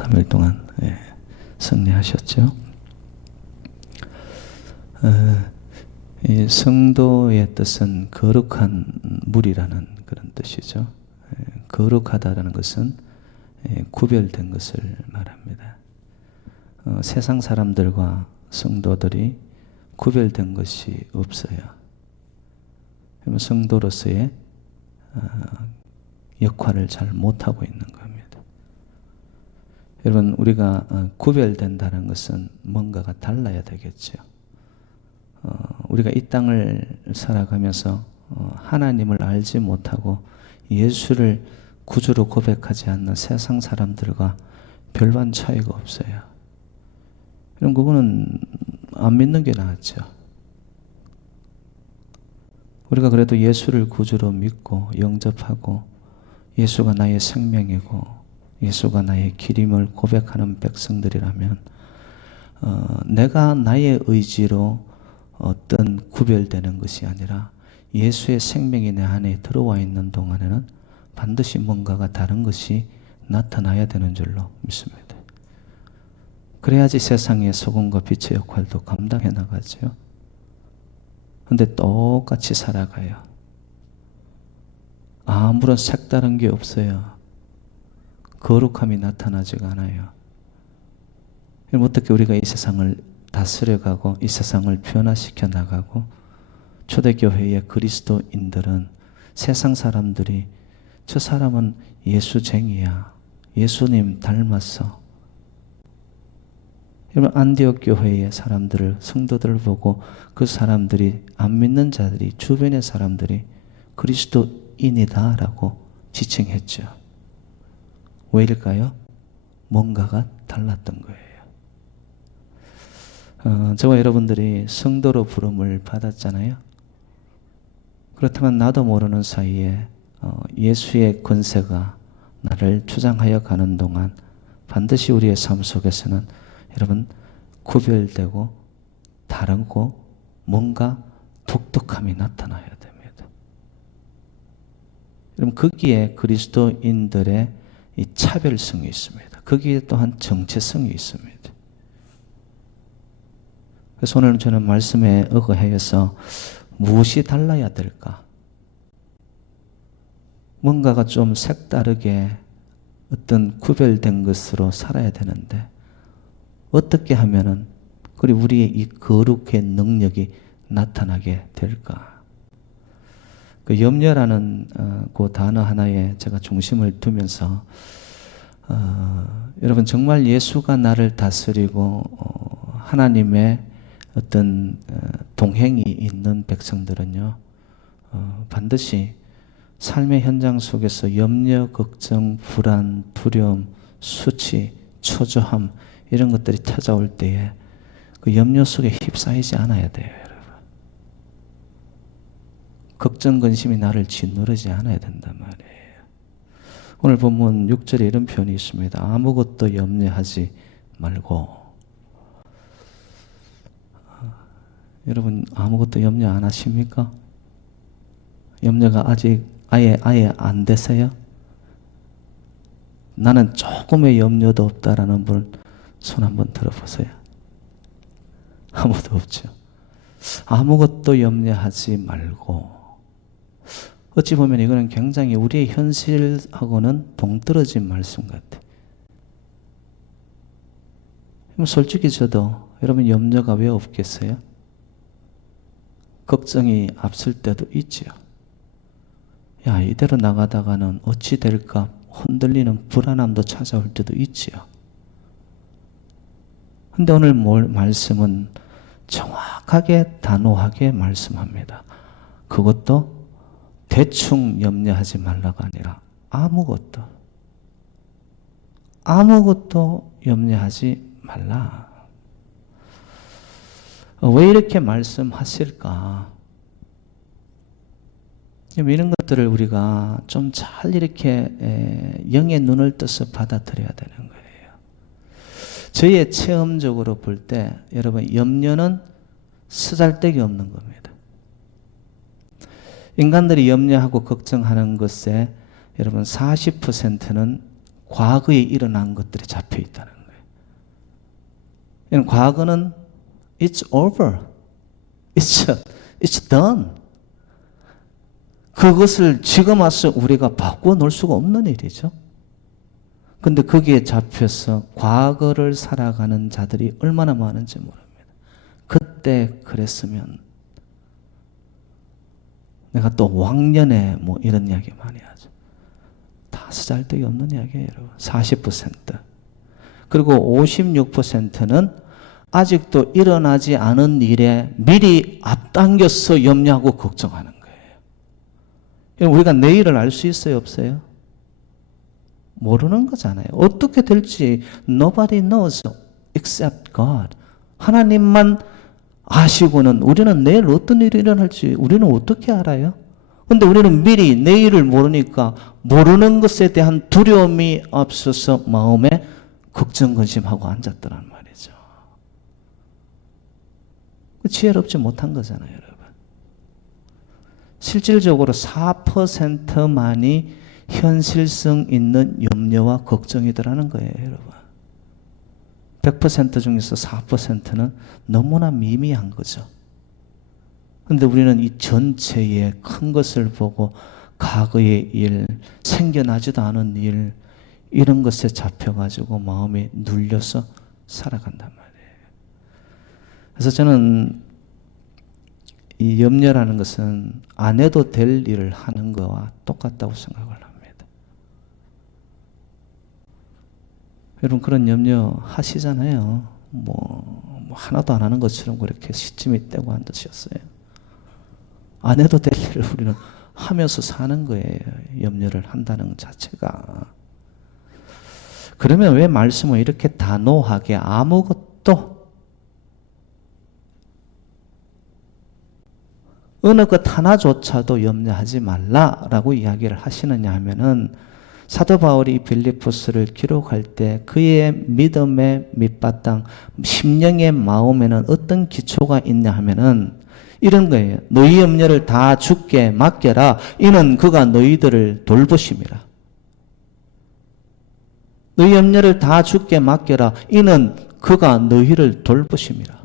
3일 동안 승리하셨죠. 이 성도의 뜻은 거룩한 물이라는 그런 뜻이죠. 거룩하다라는 것은 구별된 것을 말합니다. 세상 사람들과 성도들이 구별된 것이 없어요. 성도로서의 역할을 잘 못하고 있는 겁니다. 여러분, 우리가 구별된다는 것은 뭔가가 달라야 되겠죠. 우리가 이 땅을 살아가면서 하나님을 알지 못하고 예수를 구주로 고백하지 않는 세상 사람들과 별반 차이가 없어요. 그럼 그거는 안 믿는 게 낫죠. 우리가 그래도 예수를 구주로 믿고 영접하고 예수가 나의 생명이고 예수가 나의 길임을 고백하는 백성들이라면 내가 나의 의지로 어떤 구별되는 것이 아니라 예수의 생명이 내 안에 들어와 있는 동안에는 반드시 뭔가가 다른 것이 나타나야 되는 줄로 믿습니다. 그래야지 세상의 소금과 빛의 역할도 감당해 나가죠. 근데 똑같이 살아가요. 아무런 색다른 게 없어요. 거룩함이 나타나지가 않아요. 그럼 어떻게 우리가 이 세상을 다스려가고 이 세상을 변화시켜 나가고 초대교회의 그리스도인들은 세상 사람들이 저 사람은 예수쟁이야. 예수님 닮았어. 여러분, 안디옥 교회의 사람들을, 성도들을 보고 그 사람들이, 안 믿는 자들이, 주변의 사람들이 그리스도인이다 라고 지칭했죠. 왜일까요? 뭔가가 달랐던 거예요. 저와 여러분들이 성도로 부름을 받았잖아요. 그렇다면 나도 모르는 사이에 예수의 권세가 나를 주장하여 가는 동안 반드시 우리의 삶 속에서는 여러분 구별되고 다르고 뭔가 독특함이 나타나야 됩니다. 여러분 거기에 그리스도인들의 이 차별성이 있습니다. 거기에 또한 정체성이 있습니다. 그래서 오늘 저는 말씀에 의거하여서 무엇이 달라야 될까? 뭔가가 좀 색다르게 어떤 구별된 것으로 살아야 되는데 어떻게 하면은 그리고 우리의 이 거룩의 능력이 나타나게 될까? 그 염려라는 그 단어 하나에 제가 중심을 두면서 여러분 정말 예수가 나를 다스리고 하나님의 어떤 동행이 있는 백성들은요 반드시 삶의 현장 속에서 염려, 걱정, 불안, 두려움, 수치, 초조함 이런 것들이 찾아올 때에 그 염려 속에 휩싸이지 않아야 돼요, 여러분. 걱정, 근심이 나를 짓누르지 않아야 된단 말이에요. 오늘 본문 6절에 이런 표현이 있습니다. 아무것도 염려하지 말고. 여러분 아무것도 염려 안 하십니까? 염려가 아직 아예 안 되세요? 나는 조금의 염려도 없다라는 분 손 한번 들어보세요. 아무도 없죠. 아무것도 염려하지 말고. 어찌 보면 이거는 굉장히 우리의 현실하고는 동떨어진 말씀 같아요. 솔직히 저도 여러분 염려가 왜 없겠어요? 걱정이 앞설 때도 있지요. 야, 이대로 나가다가는 어찌 될까 흔들리는 불안함도 찾아올 때도 있지요. 근데 오늘 말씀은 정확하게 단호하게 말씀합니다. 그것도 대충 염려하지 말라가 아니라 아무것도 염려하지 말라. 왜 이렇게 말씀하실까? 이런 것들을 우리가 좀 잘 이렇게 영의 눈을 떠서 받아들여야 되는 거예요. 저의 체험적으로 볼 때 여러분 염려는 쓰잘데기 없는 겁니다. 인간들이 염려하고 걱정하는 것에 여러분 40%는 과거에 일어난 것들이 잡혀 있다는 거예요. 과거는 it's over. It's done. 그것을 지금 와서 우리가 바꾸어 놓을 수가 없는 일이죠. 근데 거기에 잡혀서 과거를 살아가는 자들이 얼마나 많은지 모릅니다. 그때 그랬으면 내가 또 왕년에 뭐 이런 이야기 많이 하죠. 다 쓰잘데기 없는 이야기예요, 여러분. 40%. 그리고 56%는 아직도 일어나지 않은 일에 미리 앞당겨서 염려하고 걱정하는 거예요. 우리가 내일을 알 수 있어요, 없어요? 모르는 거잖아요. 어떻게 될지 nobody knows except God. 하나님만 아시고는 우리는 내일 어떤 일이 일어날지 우리는 어떻게 알아요? 근데 우리는 미리 내일을 모르니까 모르는 것에 대한 두려움이 앞서서 마음에 걱정, 근심하고 앉았더란 말이죠. 지혜롭지 못한 거잖아요, 여러분. 실질적으로 4%만이 현실성 있는 염려와 걱정이더라는 거예요, 여러분. 100% 중에서 4%는 너무나 미미한 거죠. 그런데 우리는 이 전체의 큰 것을 보고 과거의 일, 생겨나지도 않은 일, 이런 것에 잡혀가지고 마음이 눌려서 살아간단 말이에요. 그래서 저는 이 염려라는 것은 안 해도 될 일을 하는 거와 똑같다고 생각을 합니다. 여러분 그런 염려 하시잖아요. 뭐 하나도 안 하는 것처럼 그렇게 시침이 떼고 앉으셨어요. 안 해도 될 일을 우리는 하면서 사는 거예요. 염려를 한다는 것 자체가. 그러면 왜 말씀을 이렇게 단호하게 아무것도 어느 것 하나조차도 염려하지 말라라고 이야기를 하시느냐 하면은 사도 바울이 빌립보스를 기록할 때 그의 믿음의 밑바탕, 심령의 마음에는 어떤 기초가 있냐 하면은 이런 거예요. 너희 염려를 다 주께 맡겨라. 이는 그가 너희들을 돌보심이라. 너희 염려를 다 주께 맡겨라. 이는 그가 너희를 돌보심이라.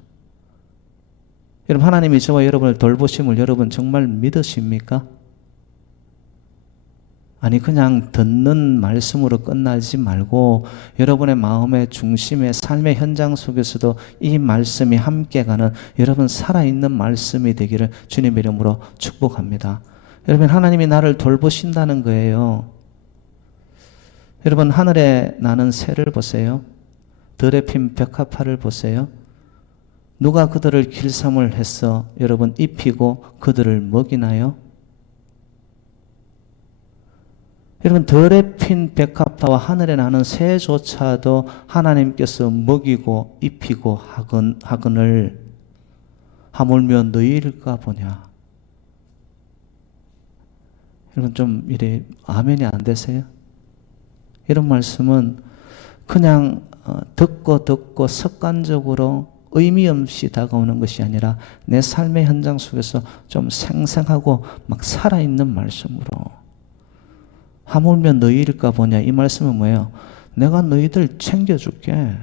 여러분 하나님이 저와 여러분을 돌보심을 여러분 정말 믿으십니까? 아니 그냥 듣는 말씀으로 끝나지 말고 여러분의 마음의 중심의 삶의 현장 속에서도 이 말씀이 함께 가는 여러분 살아있는 말씀이 되기를 주님의 이름으로 축복합니다. 여러분 하나님이 나를 돌보신다는 거예요. 여러분 하늘에 나는 새를 보세요. 들에 핀 벽화파를 보세요. 누가 그들을 길쌈을 해서 여러분 입히고 그들을 먹이나요? 여러분 들에 핀 백합화와 하늘에 나는 새조차도 하나님께서 먹이고 입히고 하거늘 하물며 너희일까 보냐. 여러분 좀 이래 아멘이 안 되세요? 이런 말씀은 그냥 듣고 습관적으로 의미 없이 다가오는 것이 아니라 내 삶의 현장 속에서 좀 생생하고 막 살아있는 말씀으로 하물며 너희일까 보냐. 이 말씀은 뭐예요? 내가 너희들 챙겨줄게.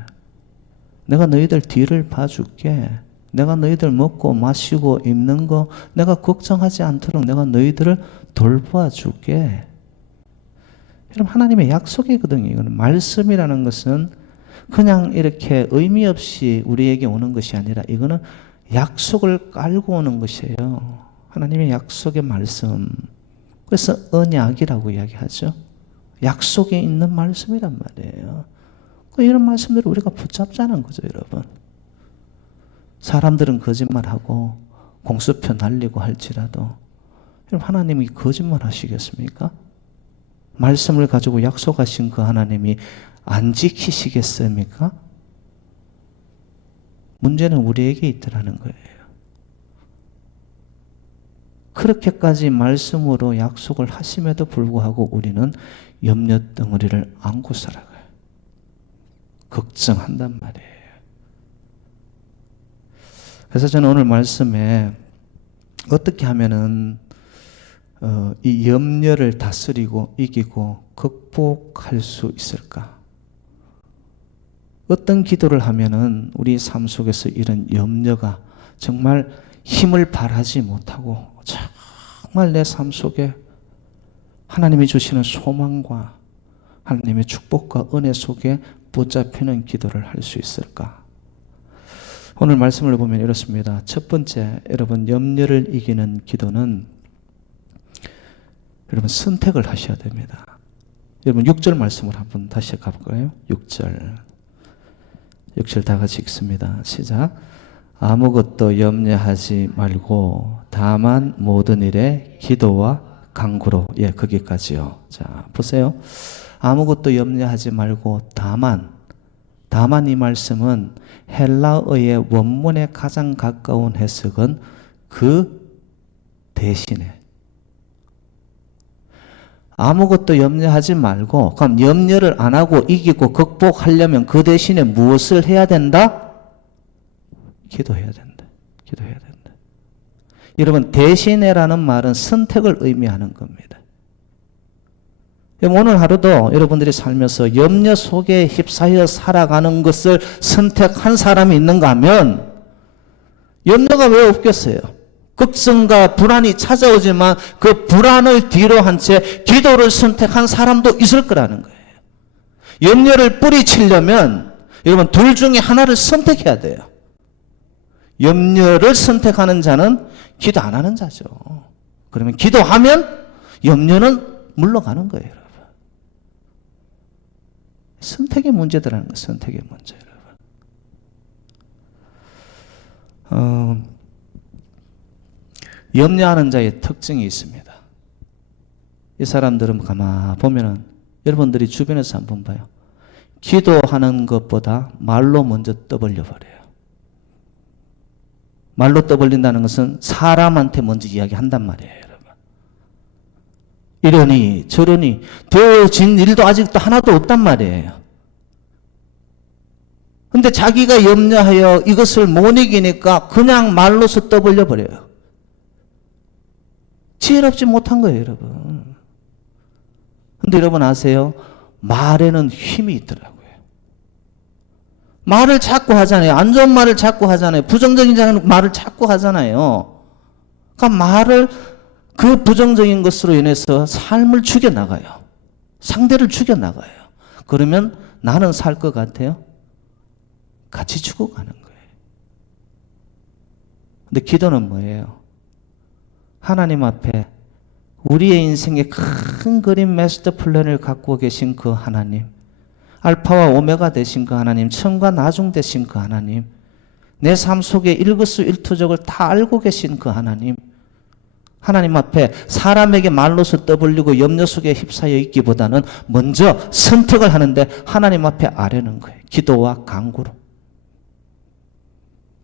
내가 너희들 뒤를 봐줄게. 내가 너희들 먹고 마시고 입는 거 내가 걱정하지 않도록 내가 너희들을 돌봐줄게. 여러분 하나님의 약속이거든요. 이거는 말씀이라는 것은 그냥 이렇게 의미 없이 우리에게 오는 것이 아니라 이거는 약속을 깔고 오는 것이에요. 하나님의 약속의 말씀. 그래서 언약이라고 이야기하죠. 약속에 있는 말씀이란 말이에요. 이런 말씀들을 우리가 붙잡자는 거죠, 여러분. 사람들은 거짓말하고 공수표 날리고 할지라도 여러분 하나님이 거짓말 하시겠습니까? 말씀을 가지고 약속하신 그 하나님이 안 지키시겠습니까? 문제는 우리에게 있더라는 거예요. 그렇게까지 말씀으로 약속을 하심에도 불구하고 우리는 염려 덩어리를 안고 살아가요. 걱정한단 말이에요. 그래서 저는 오늘 말씀에 어떻게 하면은 이 염려를 다스리고 이기고 극복할 수 있을까? 어떤 기도를 하면은 우리 삶 속에서 이런 염려가 정말 힘을 발하지 못하고 정말 내 삶 속에 하나님이 주시는 소망과 하나님의 축복과 은혜 속에 붙잡히는 기도를 할 수 있을까? 오늘 말씀을 보면 이렇습니다. 첫 번째, 여러분 염려를 이기는 기도는 여러분 선택을 하셔야 됩니다. 여러분 6절 말씀을 한번 다시 가볼까요? 6절 다 같이 읽습니다. 시작. 아무것도 염려하지 말고 다만 모든 일에 기도와 간구로. 거기까지요. 자, 보세요. 아무것도 염려하지 말고 다만 이 말씀은 헬라어의 원문에 가장 가까운 해석은 그 대신에. 아무것도 염려하지 말고, 그럼 염려를 안 하고 이기고 극복하려면 그 대신에 무엇을 해야 된다? 기도해야 된다. 기도해야 된다. 여러분, 대신에라는 말은 선택을 의미하는 겁니다. 오늘 하루도 여러분들이 살면서 염려 속에 휩싸여 살아가는 것을 선택한 사람이 있는가 하면 염려가 왜 없겠어요? 걱정과 불안이 찾아오지만 그 불안을 뒤로 한 채 기도를 선택한 사람도 있을 거라는 거예요. 염려를 뿌리치려면 여러분 둘 중에 하나를 선택해야 돼요. 염려를 선택하는 자는 기도 안 하는 자죠. 그러면 기도하면 염려는 물러가는 거예요, 여러분. 선택의 문제더라는 거예요. 선택의 문제, 여러분. 염려하는 자의 특징이 있습니다. 이 사람들은 가만 보면은 여러분들이 주변에서 한번 봐요. 기도하는 것보다 말로 먼저 떠벌려 버려요. 말로 떠벌린다는 것은 사람한테 먼저 이야기한단 말이에요, 여러분. 이러니 저러니 되어진 일도 아직도 하나도 없단 말이에요. 근데 자기가 염려하여 이것을 못 이기니까 그냥 말로서 떠벌려 버려요. 지혜롭지 못한 거예요, 여러분. 근데 여러분 아세요? 말에는 힘이 있더라고요. 말을 자꾸 하잖아요. 안 좋은 말을 자꾸 하잖아요. 부정적인 말을 자꾸 하잖아요. 그러니까 그 부정적인 것으로 인해서 삶을 죽여나가요. 상대를 죽여나가요. 그러면 나는 살 것 같아요? 같이 죽어가는 거예요. 근데 기도는 뭐예요? 하나님 앞에 우리의 인생의 큰 그림 마스터 플랜을 갖고 계신 그 하나님, 알파와 오메가 되신 그 하나님, 처음과 나중 되신 그 하나님, 내 삶 속에 일거수일투족을 다 알고 계신 그 하나님 앞에 사람에게 말로서 떠벌리고 염려 속에 휩싸여 있기보다는 먼저 선택을 하는데 하나님 앞에 아뢰는 거예요. 기도와 간구로.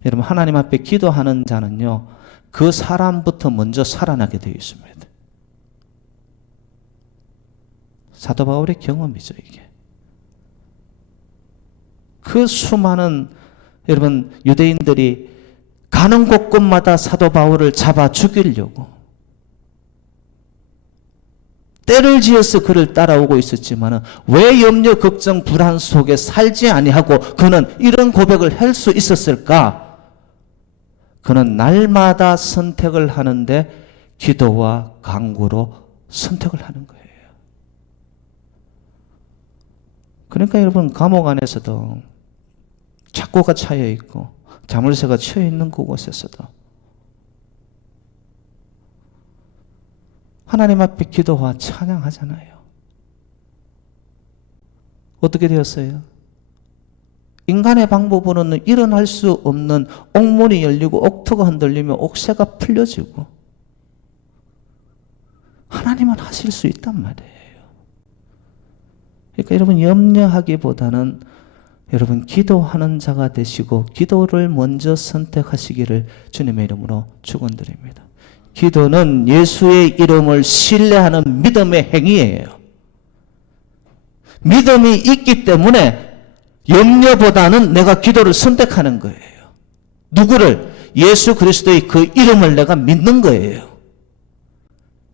여러분 하나님 앞에 기도하는 자는요, 그 사람부터 먼저 살아나게 되어 있습니다. 사도 바울의 경험이죠, 이게. 그 수많은 여러분 유대인들이 가는 곳곳마다 사도 바울을 잡아 죽이려고 때를 지어서 그를 따라오고 있었지만 왜 염려, 걱정, 불안 속에 살지 아니하고 그는 이런 고백을 할 수 있었을까? 그는 날마다 선택을 하는데 기도와 간구로 선택을 하는 거예요. 그러니까 여러분 감옥 안에서도 착고가 차여 있고 자물쇠가 쳐여 있는 그곳에서도 하나님 앞에 기도와 찬양하잖아요. 어떻게 되었어요? 인간의 방법으로는 일어날 수 없는 옥문이 열리고 옥토가 흔들리며 옥새가 풀려지고 하나님은 하실 수 있단 말이에요. 그러니까 여러분 염려하기보다는 여러분 기도하는 자가 되시고 기도를 먼저 선택하시기를 주님의 이름으로 축원드립니다. 기도는 예수의 이름을 신뢰하는 믿음의 행위예요. 믿음이 있기 때문에 염려보다는 내가 기도를 선택하는 거예요. 누구를? 예수 그리스도의 그 이름을 내가 믿는 거예요.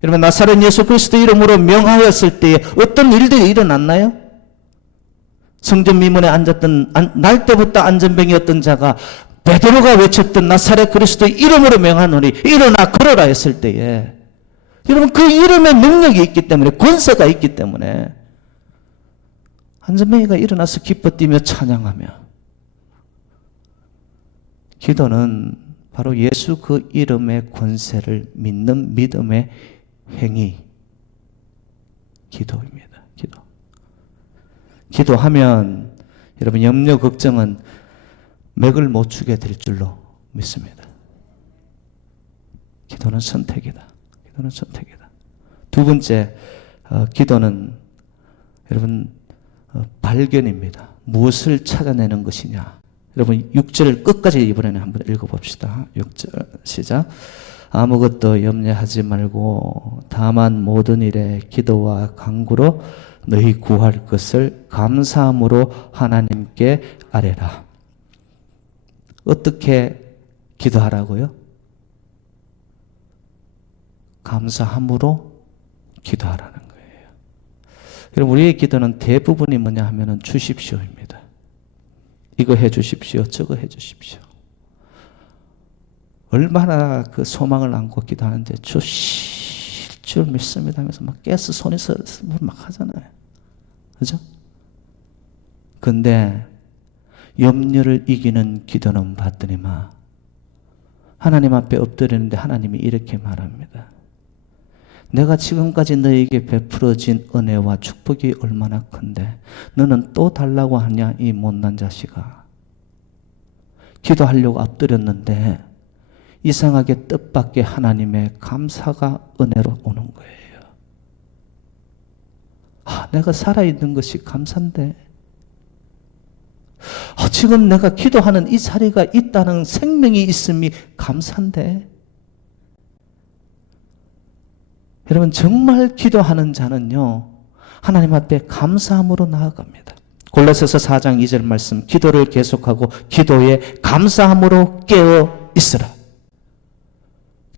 여러분, 나사렛 예수 그리스도 이름으로 명하였을 때에 어떤 일들이 일어났나요? 성전 미문에 앉았던, 날 때부터 안전병이었던 자가 베드로가 외쳤던 나사렛 그리스도 이름으로 명하노니 일어나 걸어라 했을 때에, 여러분, 그 이름에 능력이 있기 때문에, 권세가 있기 때문에 안전병이가 일어나서 기뻐 뛰며 찬양하며, 기도는 바로 예수 그 이름의 권세를 믿는 믿음의 행위, 기도입니다. 기도하면 여러분, 염려 걱정은 맥을 못 추게 될 줄로 믿습니다. 기도는 선택이다. 두 번째, 기도는 여러분 발견입니다. 무엇을 찾아내는 것이냐. 여러분 6절을 끝까지 이번에는 한번 읽어봅시다. 6절 시작. 아무것도 염려하지 말고 다만 모든 일에 기도와 간구로 너희 구할 것을 감사함으로 하나님께 아뢰라. 어떻게 기도하라고요? 감사함으로 기도하라는 거예요. 여러분, 우리의 기도는 대부분이 뭐냐 하면은 주십시오입니다. 이거 해 주십시오, 저거 해 주십시오. 얼마나 그 소망을 안고 기도하는데 주실 줄 믿습니다 하면서 막 깨서 손이 막 하잖아요. 그죠? 근데 염려를 이기는 기도는 받더니만 하나님 앞에 엎드리는데 하나님이 이렇게 말합니다. 내가 지금까지 너에게 베풀어진 은혜와 축복이 얼마나 큰데 너는 또 달라고 하냐, 이 못난 자식아. 기도하려고 엎드렸는데 이상하게 뜻밖의 하나님의 감사가 은혜로 오는 거예요. 내가 살아있는 것이 감사인데, 지금 내가 기도하는 이 자리가 있다는 생명이 있음이 감사인데. 여러분, 정말 기도하는 자는요, 하나님 앞에 감사함으로 나아갑니다. 골로새서 4장 2절 말씀, 기도를 계속하고 기도에 감사함으로 깨어 있으라.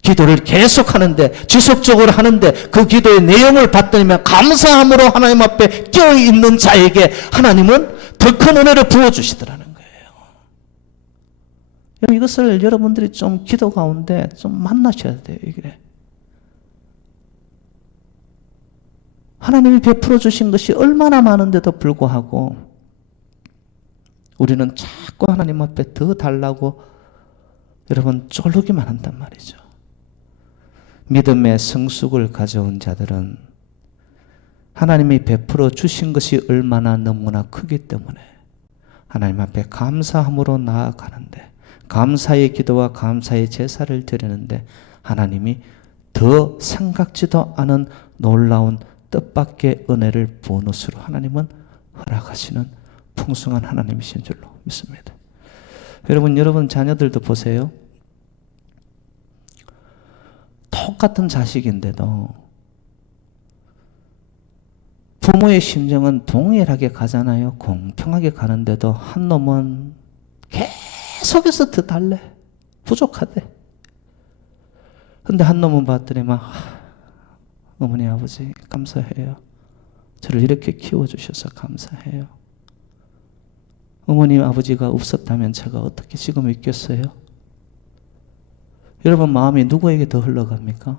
기도를 계속하는데, 지속적으로 하는데 그 기도의 내용을 봤더니면 감사함으로 하나님 앞에 깨어있는 자에게 하나님은 더 큰 은혜를 부어주시더라는 거예요. 여러분, 이것을 여러분들이 좀 기도 가운데 좀 만나셔야 돼요. 이게 하나님이 베풀어 주신 것이 얼마나 많은데도 불구하고 우리는 자꾸 하나님 앞에 더 달라고 여러분 쫄르기만 한단 말이죠. 믿음의 성숙을 가져온 자들은 하나님이 베풀어 주신 것이 얼마나 너무나 크기 때문에 하나님 앞에 감사함으로 나아가는데, 감사의 기도와 감사의 제사를 드리는데 하나님이 더 생각지도 않은 놀라운 뜻밖의 은혜를 보너스로 하나님은 허락하시는 풍성한 하나님이신 줄로 믿습니다. 여러분 자녀들도 보세요. 똑같은 자식인데도 부모의 심정은 동일하게 가잖아요. 공평하게 가는데도 한 놈은 계속해서 더 달래. 부족하대. 근데 한 놈은 봤더니만 어머니 아버지 감사해요. 저를 이렇게 키워주셔서 감사해요. 어머님 아버지가 없었다면 제가 어떻게 지금 있겠어요? 여러분, 마음이 누구에게 더 흘러갑니까?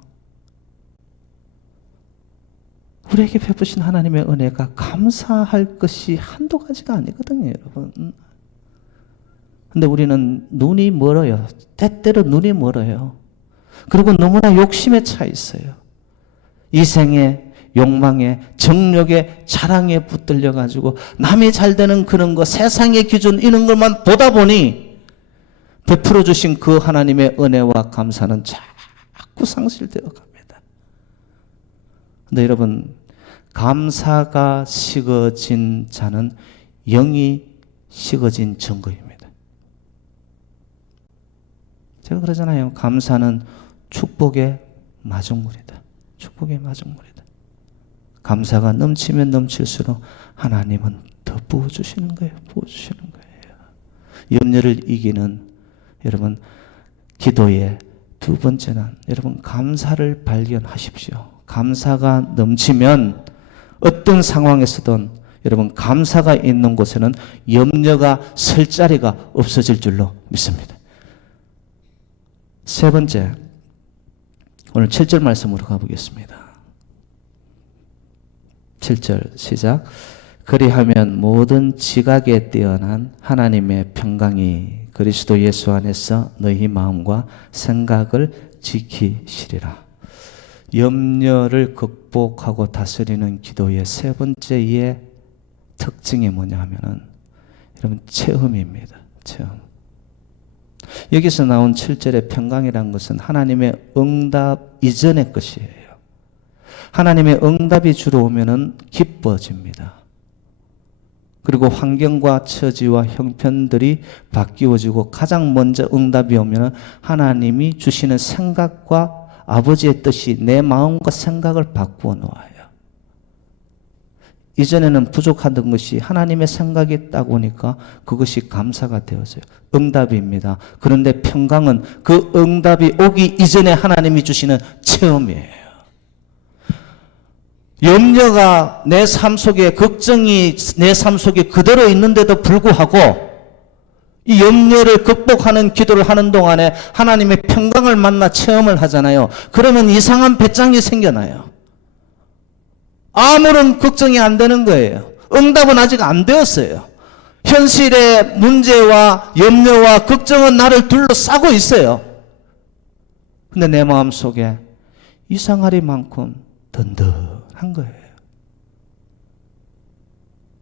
우리에게 베푸신 하나님의 은혜가 감사할 것이 한두 가지가 아니거든요, 여러분. 근데 우리는 눈이 멀어요. 때때로 눈이 멀어요. 그리고 너무나 욕심에 차 있어요. 이생에, 욕망에, 정욕에, 자랑에 붙들려 가지고 남이 잘 되는 그런 거, 세상의 기준 이런 것만 보다 보니 베풀어 주신 그 하나님의 은혜와 감사는 자꾸 상실되어 갑니다. 근데 여러분, 감사가 식어진 자는 영이 식어진 증거입니다. 제가 그러잖아요. 감사는 축복의 마중물이다. 축복의 마중물이다. 감사가 넘치면 넘칠수록 하나님은 더 부어주시는 거예요. 부어주시는 거예요. 염려를 이기는 여러분 기도의 두 번째는 여러분 감사를 발견하십시오. 감사가 넘치면 어떤 상황에서든 여러분 감사가 있는 곳에는 염려가 설 자리가 없어질 줄로 믿습니다. 세 번째, 오늘 7절 말씀으로 가보겠습니다. 7절 시작. 그리하면 모든 지각에 뛰어난 하나님의 평강이 그리스도 예수 안에서 너희 마음과 생각을 지키시리라. 염려를 극복하고 다스리는 기도의 세 번째의 특징이 뭐냐 하면은 여러분 체험입니다. 체험. 여기서 나온 7절의 평강이라는 것은 하나님의 응답 이전의 것이에요. 하나님의 응답이 주로 오면은 기뻐집니다. 그리고 환경과 처지와 형편들이 바뀌어지고 가장 먼저 응답이 오면은 하나님이 주시는 생각과 아버지의 뜻이 내 마음과 생각을 바꾸어 놓아요. 이전에는 부족하던 것이 하나님의 생각이 있다고 하니까 그것이 감사가 되어져요. 응답입니다. 그런데 평강은 그 응답이 오기 이전에 하나님이 주시는 체험이에요. 염려가 내 삶 속에, 걱정이 내 삶 속에 그대로 있는데도 불구하고 이 염려를 극복하는 기도를 하는 동안에 하나님의 평강을 만나 체험을 하잖아요. 그러면 이상한 배짱이 생겨나요. 아무런 걱정이 안 되는 거예요. 응답은 아직 안 되었어요. 현실의 문제와 염려와 걱정은 나를 둘러싸고 있어요. 근데 내 마음 속에 이상하리만큼 든든한 거예요.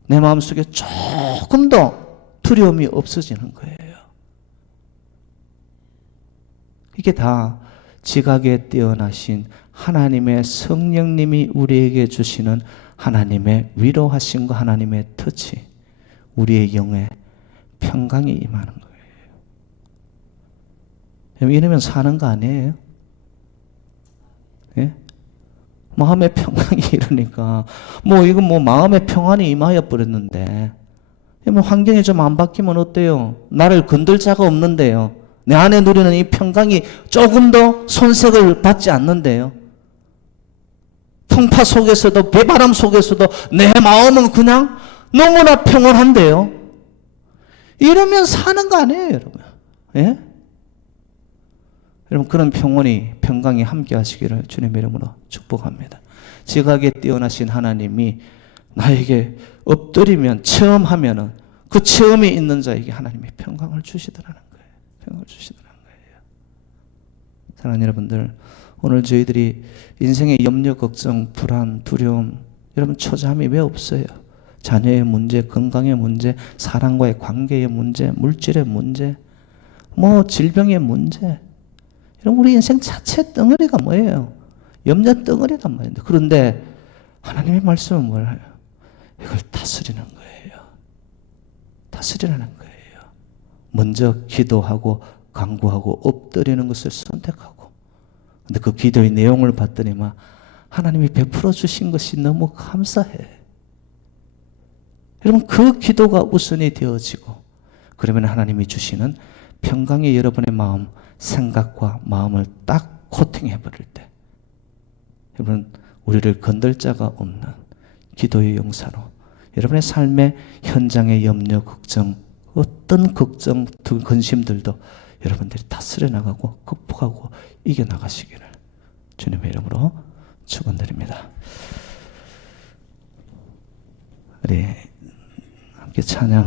내 마음 속에 조금 더 두려움이 없어지는 거예요. 이게 다 지각에 뛰어나신 하나님의 성령님이 우리에게 주시는 하나님의 위로하심과 하나님의 터치, 우리의 영에 평강이 임하는 거예요. 이러면 사는 거 아니에요? 예? 마음의 평강이 이러니까 이건 마음의 평안이 임하여 버렸는데 환경이 좀 안 바뀌면 어때요? 나를 건들 자가 없는데요. 내 안에 누리는 이 평강이 조금 더 손색을 받지 않는데요. 풍파 속에서도 배바람 속에서도 내 마음은 그냥 너무나 평온한데요. 이러면 사는 거 아니에요, 여러분? 예? 여러분 그런 평강이 함께 하시기를 주님의 이름으로 축복합니다. 지각에 뛰어나신 하나님이 나에게 엎드리면 체험하면은 그 체험이 있는 자에게 하나님이 평강을 주시더라는 거예요. 평강을 주시더라는 거예요. 사랑하는 여러분들, 오늘 저희들이 인생의 염려, 걱정, 불안, 두려움, 여러분 초조함이 왜 없어요? 자녀의 문제, 건강의 문제, 사랑과의 관계의 문제, 물질의 문제, 질병의 문제. 여러분 우리 인생 자체 덩어리가 뭐예요? 염려 덩어리란 말인데, 그런데 하나님의 말씀은 뭘 해요? 이걸 다스리는 거예요. 다스리라는 거예요. 먼저 기도하고 간구하고 엎드리는 것을 선택하고, 근데 그 기도의 내용을 봤더니만 하나님이 베풀어 주신 것이 너무 감사해. 여러분 그 기도가 우선이 되어지고, 그러면 하나님이 주시는 평강이 여러분의 마음, 생각과 마음을 딱 코팅해 버릴 때, 여러분 우리를 건들 자가 없는 기도의 용사로 여러분의 삶의 현장의 염려, 걱정, 어떤 걱정, 근심들도 여러분들이 다스려 나가고 극복하고 이겨나가시기를 주님의 이름으로 축원드립니다. 우리 함께 찬양.